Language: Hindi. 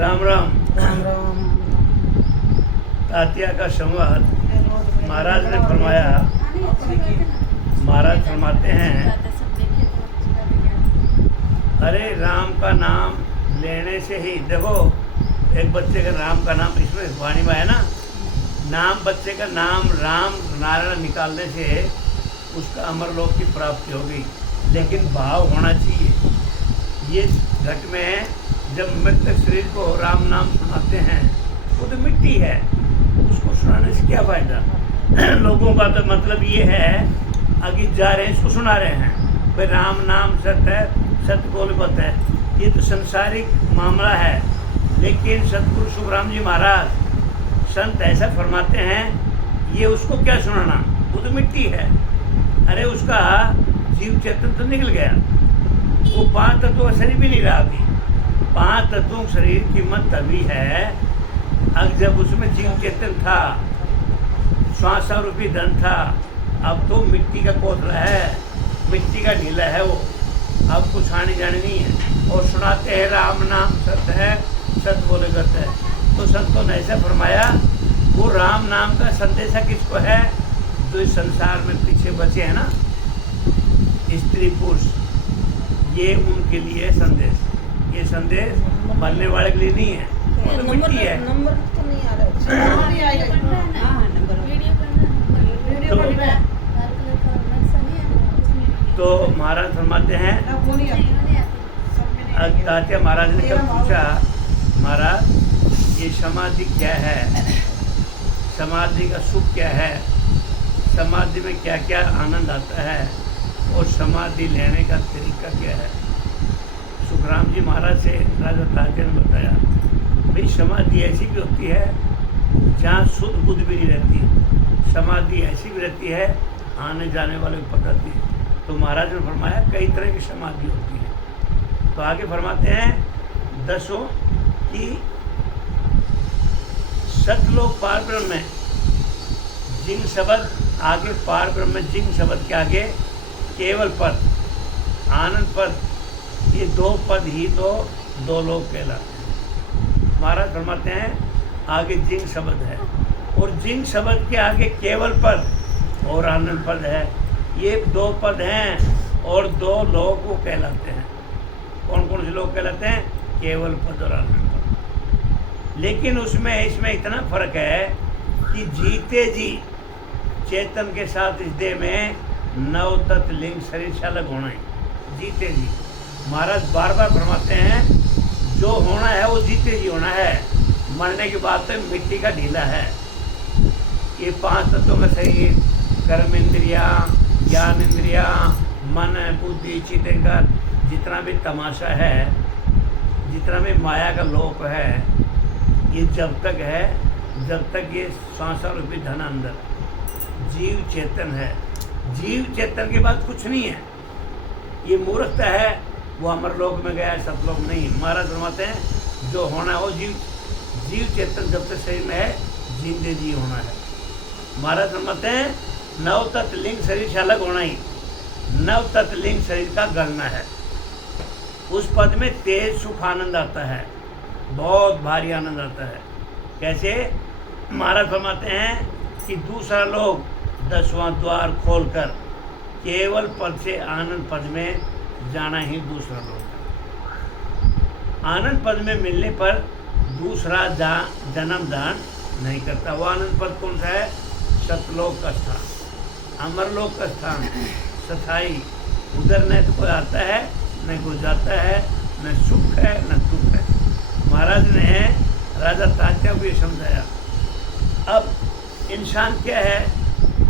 राम राम। राम राम। तात्या का संवाद महाराज ने फरमाया। महाराज फरमाते हैं, अरे राम का नाम लेने से ही देखो, एक बच्चे का राम का नाम इसमें वाणी में है ना, नाम बच्चे का नाम राम नारायण निकालने से उसका अमरलोक की प्राप्ति होगी। लेकिन भाव होना चाहिए। ये घट में जब मृतक शरीर को राम नाम सुनाते हैं, वो तो मिट्टी है, उसको सुनाने से क्या फायदा। लोगों का तो मतलब ये है, आगे जा रहे हैं इसको सुना रहे हैं, भाई राम नाम सत्य है, सत्य बोलबत है। ये तो संसारिक मामला है। लेकिन सतगुरु सुखराम जी महाराज संत ऐसा फरमाते हैं, ये उसको क्या सुनाना, वो तो मिट्टी है। अरे उसका जीव चेतन तो निकल गया, वो 5 तत्वों का शरीर भी नहीं रहा। अभी 5 तत्वों का शरीर कीमत तभी है अब जब उसमें जीव चेतन था, श्वास रूपी धन था। अब तो मिट्टी का कोतला है, मिट्टी का ढीला है वो, अब कुछ आने जाने नहीं है। और सुनाते हैं राम नाम सत्य है, सत्य बोले करते हैं। तो संतों ने ऐसा फरमाया, वो राम नाम का संदेशा किसको है, जो इस संसार में पीछे बचे हैं ना, स्त्री पुरुष, ये उनके लिए संदेश। ये संदेश मरने वाले के लिए नहीं है, वो तो मिट्टी है। नंबर तो नहीं आ रहा तो महाराज फरमाते हैं, तात्या महाराज ने कब पूछा, महाराज ये समाधि क्या है, समाधि का सुख क्या है, समाधि में क्या क्या आनंद आता है, और समाधि लेने का तरीका क्या है। सुखराम जी महाराज से राजा तात्या ने बताया, भाई समाधि ऐसी भी होती है जहाँ शुद्ध बुद्ध भी नहीं रहती, समाधि ऐसी भी रहती है आने जाने वाले को पता थी। तो महाराज ने फरमाया कई तरह की समाधि होती है। तो आगे फरमाते हैं 10 कि सतलोक पार ब्रह्म में जिन शब्द आगे, पार ब्रह्म में जिन शब्द के आगे केवल पद, आनंद पद, ये 2 पद ही तो 2 लोग कहलाते हैं। महाराज फरमाते हैं आगे जिन शब्द है, और जिन शब्द के आगे केवल पद और आनंद पद है, ये 2 पद हैं और 2 लोग वो कहलाते हैं। कौन कौन से लोग कहलाते हैं, केवल पद और आनंद पद। लेकिन उसमें इसमें इतना फर्क है कि जीते जी चेतन के साथ इस देह में 9 तत्व लिंग शरीर से अलग होना है। जीते जी महाराज बार बार फरमाते हैं, जो होना है वो जीते जी होना है, मरने के बाद तो मिट्टी का ढीला है। ये 5 तत्वों का शरीर, कर्म इंद्रिया, ज्ञान इंद्रिया, मन, बुद्धि, चित्तंकर, जितना भी तमाशा है, जितना भी माया का लोक है, ये जब तक है, जब तक ये सांस रूपी धन अंदर जीव चेतन है। जीव चेतन के बाद कुछ नहीं है। ये मूर्खता है, वो अमरलोक में गया है, सतलोक नहीं। महाराज फरमाते हैं जो होना हो, जीव चेतन जब तक शरीर में है, जिंदे जी होना है। महाराज फरमाते हैं 9 तत्व लिंग शरीर से अलग होना ही, 9 तत्व लिंग शरीर का गणना है। उस पद में तेज सुख आनंद आता है, बहुत भारी आनंद आता है। कैसे, महाराज फरमाते हैं कि दूसरा लोग 10वां द्वार खोलकर केवल पद से आनंद पद में जाना ही दूसरा लोग है। आनंद पद में मिलने पर दूसरा जन्म दान नहीं करता। वो आनंद पद कौन सा है, सतलोक का स्थान, अमरलोक का स्थान, सथाई। उधर न तो कोई आता है, न कोई जाता है, न सुख है न दुख है। महाराज ने राजा तात्या को ये समझाया। अब इंसान क्या है,